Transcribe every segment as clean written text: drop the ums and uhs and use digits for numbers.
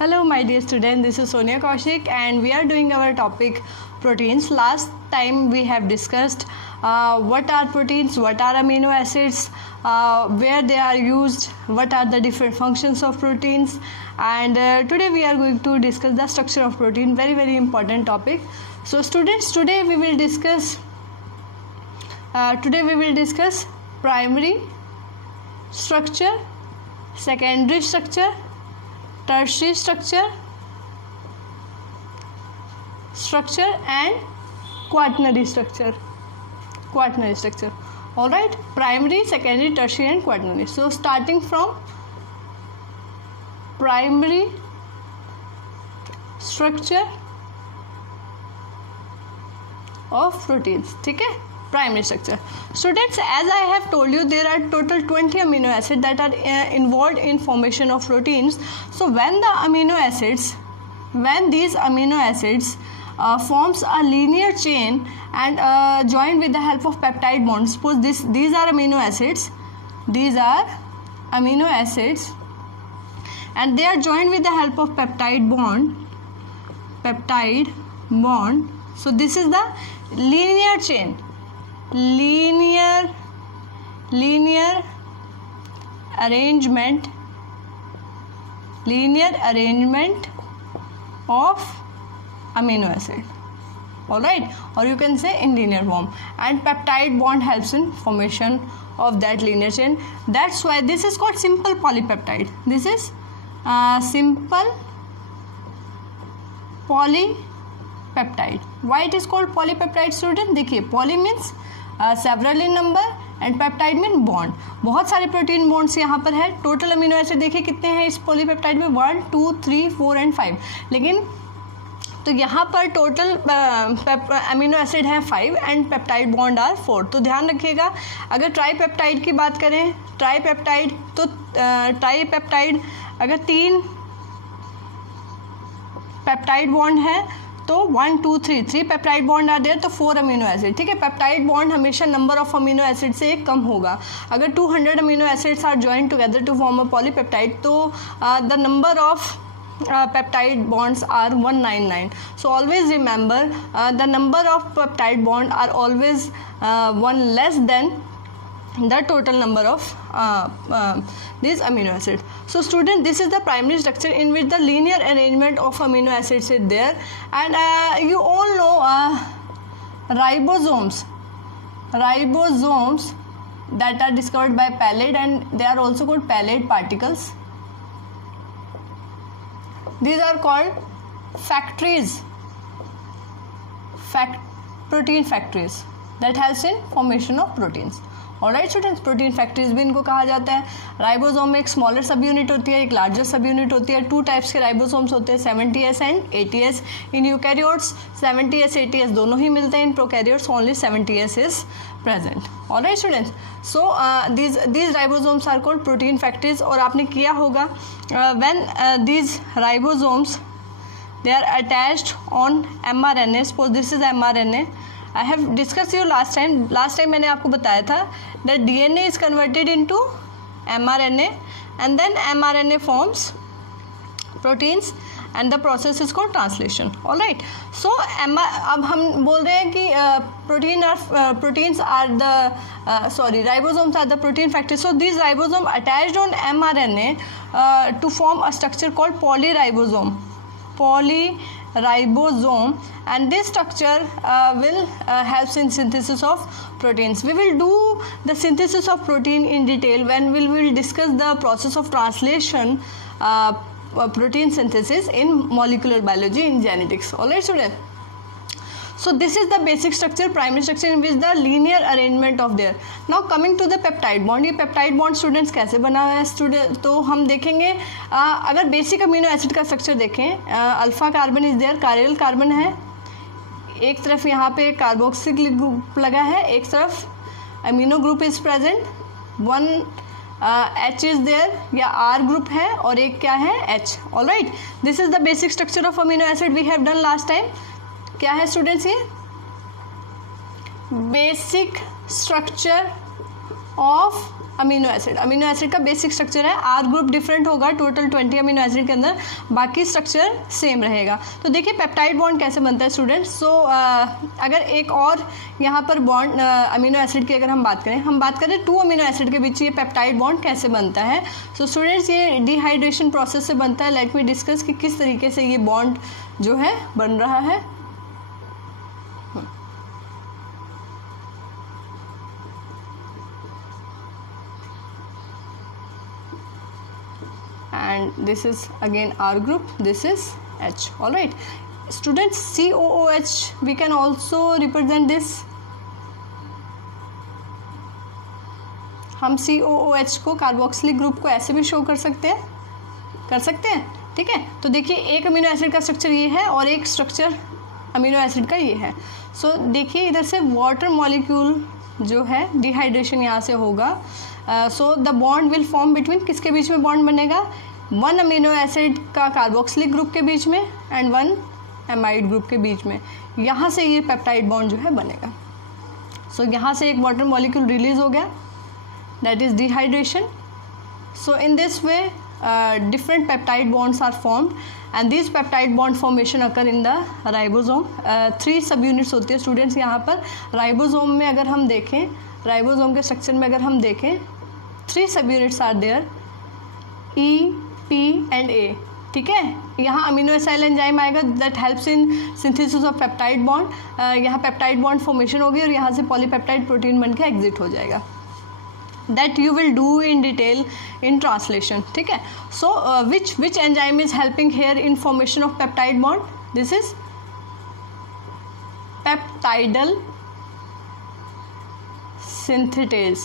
Hello my dear student, this is Sonia Kaushik and we are doing our topic proteins. Last time we have discussed what are proteins, what are amino acids, where they are used, what are the different functions of proteins, and today we are going to discuss the structure of protein, very important topic. So students, today we will discuss primary structure, secondary structure, tertiary structure and quaternary structure. All right, primary, secondary, tertiary and quaternary. So starting from primary structure of proteins. ठीक है, primary structure. Students, as I have told you, there are total 20 amino acids that are involved in formation of proteins. So when these amino acids forms a linear chain and joined with the help of peptide bonds. Suppose these are amino acids, and they are joined with the help of peptide bond. So this is the linear chain, linear arrangement of amino acid. All right, or you can say in linear form, and peptide bond helps in formation of that linear chain. That's why this is called simple polypeptide. This is simple polypeptide. Why it is called polypeptide, student? देखिए, poly means several in number and peptide mean bond. बहुत सारे protein bonds यहाँ पर है. Total amino acid देखिए कितने हैं इस पॉलीपेप्टाइड में, 1 2 3 4 एंड 5. लेकिन तो यहाँ पर टोटल अमीनो एसिड है 5 एंड पेप्टाइड बॉन्ड आर 4. तो ध्यान रखिएगा, अगर ट्राईपेप्टाइड की बात करें, ट्राईपेप्टाइड अगर 3 पेप्टाइड बॉन्ड है तो 1 2 3 पेप्टाइड बॉन्ड आर देयर, तो 4 अमीनो एसिड. ठीक है, पेप्टाइड बॉन्ड हमेशा नंबर ऑफ अमीनो एसिड से कम होगा. अगर 200 amino acids are joined together to form a polypeptide, तो the number of peptide bonds are 199. So always remember the number of peptide bond are always one less than the total number of these amino acids. So student, this is the primary structure in which the linear arrangement of amino acids is there. And you all know ribosomes that are discovered by Palade, and they are also called Palade particles. These are called protein factories that helps in formation of proteins. Alright students, protein factories भी इनको कहा जाता है. Ribosome में एक smaller सब unit होती है, एक लार्जर सब यूनिट होती है. 2 टाइप्स के राइबोसोम्स होते हैं, 70S and 80S. In eukaryotes 70S 80S दोनों ही मिलते हैं. In prokaryotes only 70S is present. Alright students, so these ribosomes are called protein factories. और आपने किया होगा when these ribosomes they are attached on mRNA. Suppose this is mRNA. I have discussed you last time मैंने आपको बताया था that DNA is converted into mRNA and then mRNA forms proteins and the process is called translation. All right, so अब हम बोल रहे हैं कि ribosomes are the protein factories. So these ribosomes attached on mRNA to form a structure called polyribosome, and this structure will helps in synthesis of proteins. We will do the synthesis of protein in detail when we will discuss the process of translation, protein synthesis in molecular biology in genetics. Alright students, so this is the basic structure, primary structure in which the linear arrangement of there. Now coming to the peptide bond. ये peptide bond students कैसे बना है student, तो हम देखेंगे. अगर basic amino acid का structure देखें, अल्फा कार्बन इज देयर, कारियल कार्बन है, एक तरफ यहाँ पे कार्बोक्सिल ग्रुप लगा है, एक तरफ amino group is present, 1 H is there या R ग्रुप है, और एक क्या है H. Alright, this is the basic structure of amino acid we have done last time. क्या है स्टूडेंट्स ये basic structure of amino acid का बेसिक स्ट्रक्चर है, आर ग्रुप डिफरेंट होगा टोटल 20 अमीनो एसिड के अंदर, बाकी स्ट्रक्चर सेम रहेगा। तो देखिए पेप्टाइड बॉन्ड कैसे बनता है स्टूडेंट्स। सो अगर एक और यहाँ पर बॉन्ड अमीनो एसिड की अगर हम बात करें 2 अमीनो एसिड के बीच ये पेप्टाइड बॉन्ड कैसे बनता है। सो स्टूडेंट्स ये डिहाइड्रेशन प्रोसेस से बनता है। लेट मी डिस्कस कि किस तरीके से ये बॉन्ड जो है बन रहा है। And this is again R group, this is H. All right students, COOH we can also represent this. हम COOH को कार्बोक्सिलिक ग्रुप को ऐसे भी शो कर सकते हैं, ठीक है। तो देखिए एक अमीनो एसिड का स्ट्रक्चर ये है और एक स्ट्रक्चर अमीनो एसिड का ये है। सो देखिए इधर से वाटर मॉलिक्यूल जो है डिहाइड्रेशन यहाँ से होगा। So the bond will form between, किसके बीच में बॉन्ड बनेगा, 1 अमीनो एसिड का कार्बोक्सिलिक ग्रुप के बीच में एंड 1 एमाइड ग्रुप के बीच में। यहाँ से ये पेप्टाइड बॉन्ड जो है बनेगा। सो यहाँ से एक वाटर मॉलिक्यूल रिलीज हो गया, that is dehydration. So in this way different peptide bonds are formed and these peptide bond formation occur in the ribosome. 3 सब यूनिट्स होती है स्टूडेंट्स यहाँ पर। राइबोसोम में अगर हम देखें, राइबोसोम के स्ट्रक्चर में अगर हम देखें 3 सब units are there, E, P and A, ठीक है। यहाँ अमीनो एसाइल एंजाइम आएगा that helps in synthesis of peptide bond. यहाँ पेप्टाइड बॉन्ड फॉर्मेशन होगी और यहाँ से पॉलीपेप्टाइड प्रोटीन बन के एग्जिट हो जाएगा। That you will do in detail in translation, ठीक है। So which enzyme is helping here in formation of peptide bond? This is peptidal synthetase,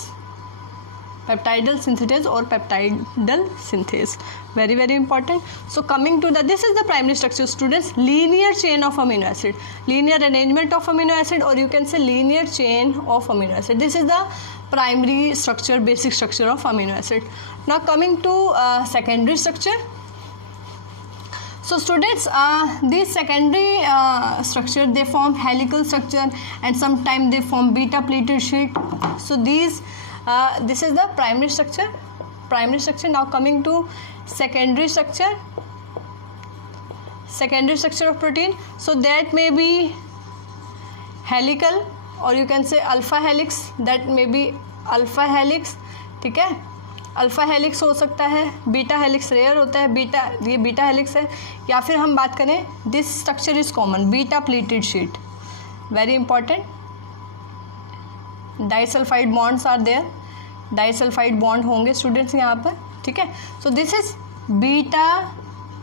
peptidal synthetase or peptidal synthase, very very important. So coming to this is the primary structure students, linear chain of amino acid, linear arrangement of amino acid, or you can say linear chain of amino acid. This is the primary structure, basic structure of amino acid. Now coming to secondary structure. So students, these secondary structure, they form helical structure and sometimes they form beta pleated sheet. So these this is the primary structure. Now coming to secondary structure of protein. So that may be helical or you can say alpha helix, that may be alpha helix, ठीक है। Alpha helix हो सकता है, beta helix rare होता है, ये beta helix है। या फिर हम बात करें this structure is common, beta pleated sheet, very important. Disulphide bonds are there, disulphide bond होंगे स्टूडेंट्स यहाँ पर, ठीक है। So this is beta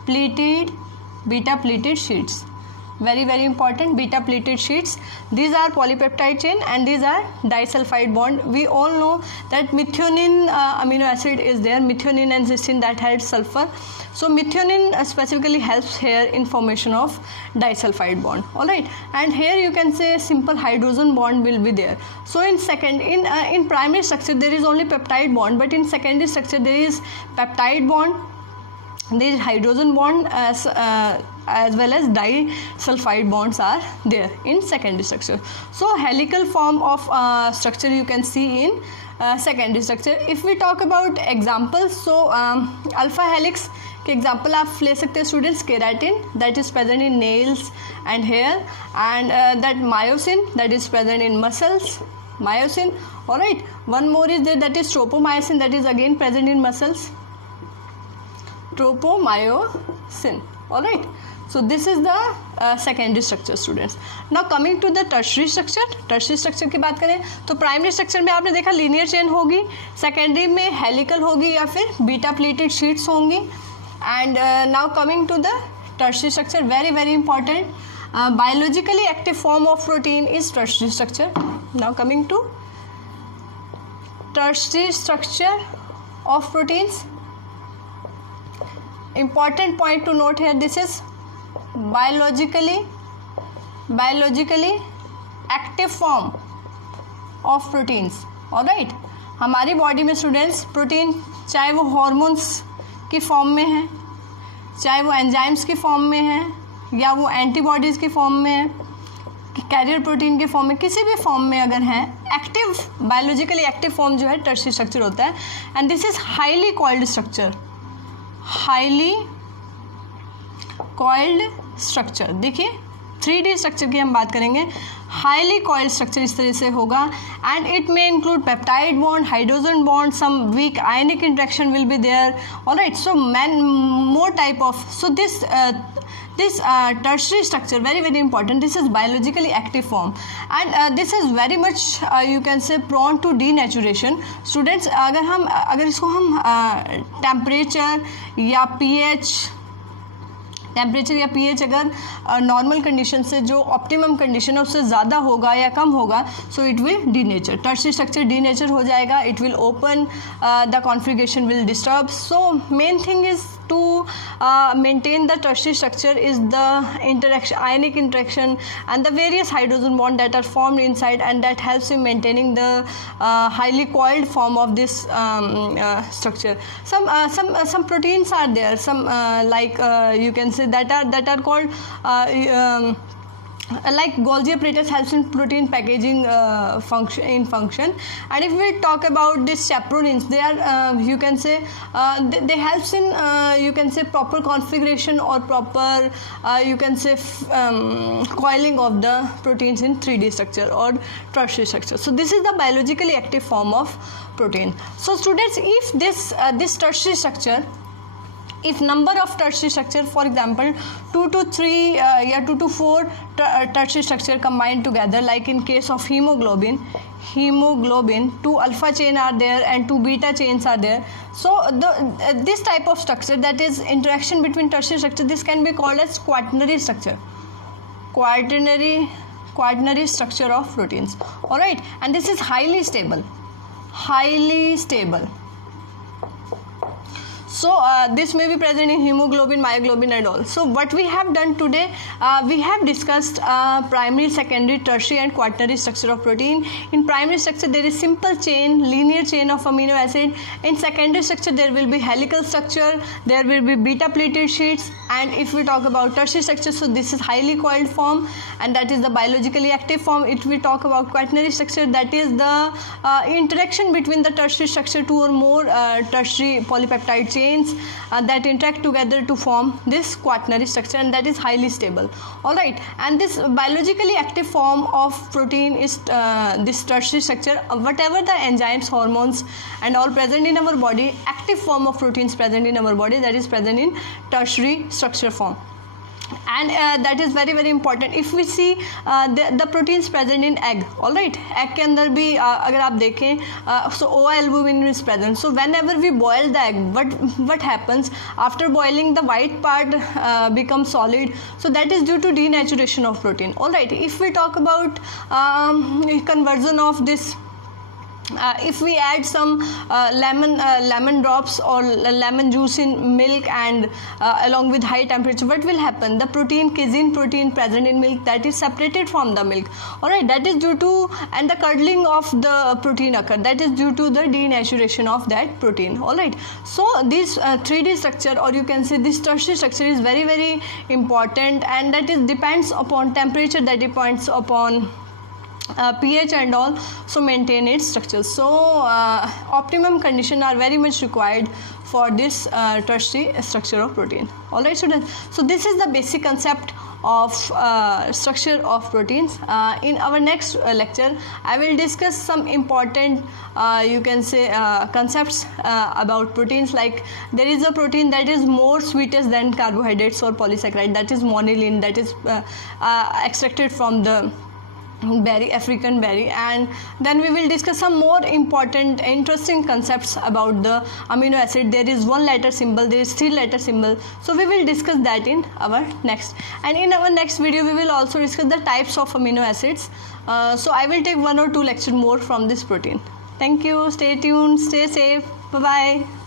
pleated sheets, very very important, beta pleated sheets. These are polypeptide chain and these are disulfide bond. We all know that methionine amino acid is there, methionine and cysteine that had sulfur. So methionine specifically helps here in formation of disulfide bond. All right, and here you can say simple hydrogen bond will be there. So in primary structure there is only peptide bond, but in secondary structure there is peptide bond, there is hydrogen bond as well as disulfide bonds are there in secondary structure. So helical form of structure you can see in secondary structure. If we talk about examples, so alpha helix के example आप ले सकते हैं students, keratin that is present in nails and hair, and that myosin that is present in muscles, myosin. All right, one more is there, that is tropomyosin, that is again present in muscles, tropomyosin. All right, so this is the secondary structure students. Now coming to the tertiary structure की बात करें तो primary structure में आपने देखा linear chain होगी, secondary में helical होगी या फिर बीटा प्लेटेड शीट्स होंगी। And now coming to the tertiary structure, very very important, biologically active form of protein is tertiary structure. Now coming to tertiary structure of proteins, important point to note here, this is biologically active form of proteins. All right, हमारी body में students protein चाहे वो hormones की form में है, चाहे वो enzymes की फॉर्म में है, या वो एंटीबॉडीज़ की फॉर्म में है, कैरियर प्रोटीन के फॉर्म में, किसी भी फॉर्म में अगर हैं, एक्टिव बायोलॉजिकली एक्टिव फॉर्म जो है टर्शियरी स्ट्रक्चर होता है, and this is highly coiled structure, highly coiled structure. देखिए 3D स्ट्रक्चर की हम बात करेंगे, हाईली कॉइल्ड स्ट्रक्चर इस तरह से होगा, and it may include peptide bond, hydrogen bond, some weak ionic interaction will be there, alright, so more type of, so this tertiary structure very important, this is biologically active form, and this is very much you can say prone to denaturation. Students, अगर इसको हम temperature या pH अगर normal condition से जो optimum condition है उससे ज़्यादा होगा या कम होगा, so it will denature, tertiary structure denature हो जाएगा, it will open, the configuration will disturb. So main thing is to maintain the tertiary structure is the interaction, ionic interaction, and the various hydrogen bond that are formed inside, and that helps in maintaining the highly coiled form of this structure. Some proteins are there, some like you can say that are called like Golgi apparatus helps in protein packaging function. And if we talk about these chaperones, they are you can say they helps in you can say proper configuration or proper you can say coiling of the proteins in 3D structure or tertiary structure. So this is the biologically active form of protein. So students, if this tertiary structure, if number of tertiary structure, for example 2 to 3 या 2 to 4 tertiary structure combined together, like in case of hemoglobin 2 alpha chain are there and 2 beta chains are there. So this type of structure, that is interaction between tertiary structure, this can be called as quaternary structure, quaternary structure of proteins. All right, and this is highly stable. So this may be present in hemoglobin, myoglobin and all. So what we have done today, we have discussed primary, secondary, tertiary and quaternary structure of protein. In primary structure there is simple chain, linear chain of amino acid. In secondary structure there will be helical structure, there will be beta plated sheets, and if we talk about tertiary structure, so this is highly coiled form, and that is the biologically active form. If we talk about quaternary structure, that is the interaction between the tertiary structure, 2 or more tertiary polypeptide chains that interact together to form this quaternary structure, and that is highly stable. All right, and this biologically active form of protein is this tertiary structure. Whatever the enzymes, hormones and all present in our body, active form of proteins present in our body, that is present in tertiary structure form. And that is very important. If we see the proteins present in egg, all right, egg के अंदर भी अगर आप देखें, so OA albumin is present. So whenever we boil the egg, what happens after boiling? The white part becomes solid. So that is due to denaturation of protein. All right, if we talk about conversion of this, if we add some lemon drops or lemon juice in milk and along with high temperature, what will happen? The casein protein present in milk, that is separated from the milk. Alright, that is due to, and the curdling of the protein occur, that is due to the denaturation of that protein. Alright, so this 3D structure, or you can say this tertiary structure, is very important, and that is depends upon temperature, that depends upon pH and all, so maintain its structure. So optimum condition are very much required for this tertiary structure of protein. Alright students, so this is the basic concept of structure of proteins. In our next lecture I will discuss some important you can say concepts about proteins, like there is a protein that is more sweetest than carbohydrates or polysaccharide, that is monilin, that is extracted from the African berry. And then we will discuss some more important interesting concepts about the amino acid. There is 1 letter symbol, there is 3 letter symbol, so we will discuss that in our next. And in our next video we will also discuss the types of amino acids. So I will take 1 or 2 lectures more from this protein. Thank you, stay tuned, stay safe, bye bye.